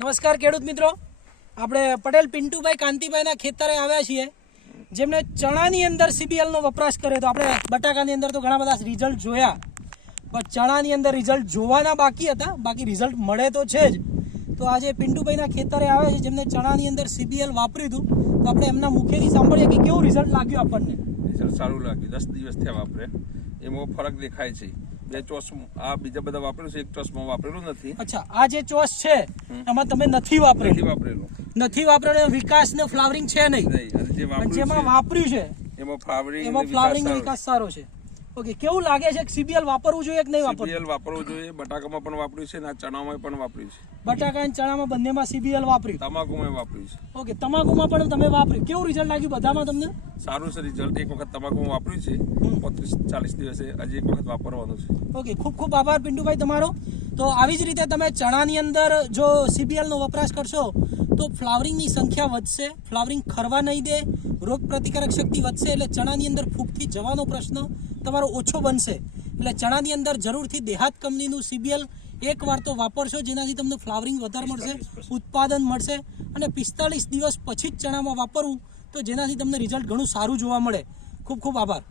નમસ્કાર ખેડૂત મિત્રો. આપણે પટેલ પિન્ટુભાઈ કાંતિભાઈના ખેતરે આવ્યા છીએ. જેમણે ચણાની અંદર સીબીએલનો વપરાશ કર્યો તો આપણે બટાકાની અંદર તો ઘણા બધા રિઝલ્ટ જોયા. પણ ચણાની અંદર રિઝલ્ટ જોવાના બાકી હતા. બાકી રિઝલ્ટ મળે તો છે જ. તો આજે પિન્ટુભાઈના ખેતરે આવ્યા છે જેમને ચણાની અંદર સીબીએલ વાપર્યું હતું. તો આપણે એમના મુખેથી સાંભળીએ કે કેવું રિઝલ્ટ લાગ્યું આપણને. રિઝલ્ટ સારું લાગ્યું. દસ દિવસ થયા વાપરે. એમાં ફરક દેખાય છે. બે ચોસ આ બીજા બધા વાપરેલું છે એક ચોસમાં વાપરેલું નથી. અચ્છા આ જે ચોસ છે એમાં તમે નથી નથી વાપરેલું. વાપરેલું નથી વાપરેલું વિકાસ ને ફ્લાવરિંગ છે નહીં. નહીં જે પણ જેમાં વાપર્યું છે વાપર્યું છે એમાં ફ્લાવરિંગ એમાં ફ્લાવરિંગ વિકાસ સારો છે. ઓકે કેવું લાગે છે કે સીબીએલ વાપરવું જોઈએ કે નહીં વાપરવું? સીબીએલ વાપરવું જોઈએ બટાકામાં પણ વાપર્યું છે અને ચણામાં પણ વાપર્યું છે. બટાકા અને ચણામાં બંનેમાં સીબીએલ વાપર્યું? તમાકુમાં વાપર્યું છે. ઓકે તમાકુમાં પણ તમે વાપર્યું. કેવું રિઝલ્ટ લાગ્યું બધામાં તમને? સારું છે રિઝલ્ટ એક વખત તમાકુ વાપર્યું છે. પોત્રીસ ચાલીસ દિવસે હજી એક વખત વાપરવાનું છે. ઓકે ખૂબ ખૂબ આભાર પિન્ટુભાઈ તમારો. તો આવી જ રીતે તમે ચણાની અંદર જો સીબીએલનો વપરાશ કરશો તો ફ્લાવરિંગની સંખ્યા વધશે. ફ્લાવરિંગ ખરવા નહીં દે. રોગ પ્રતિકારક શક્તિ વધશે એટલે ચણાની અંદર ફૂગથી જવાનો પ્રશ્ન તમારો ઓછો બનશે. એટલે ચણાની અંદર જરૂરથી દેહાત કંપનીનું સીબીએલ એક વાર તો વાપરશો જેનાથી તમને ફ્લાવરિંગ વધારે મળશે ઉત્પાદન મળશે અને પિસ્તાલીસ દિવસ પછી જ ચણામાં વાપરવું તો જેનાથી તમને રિઝલ્ટ ઘણું સારું જોવા મળે. ખૂબ ખૂબ આભાર.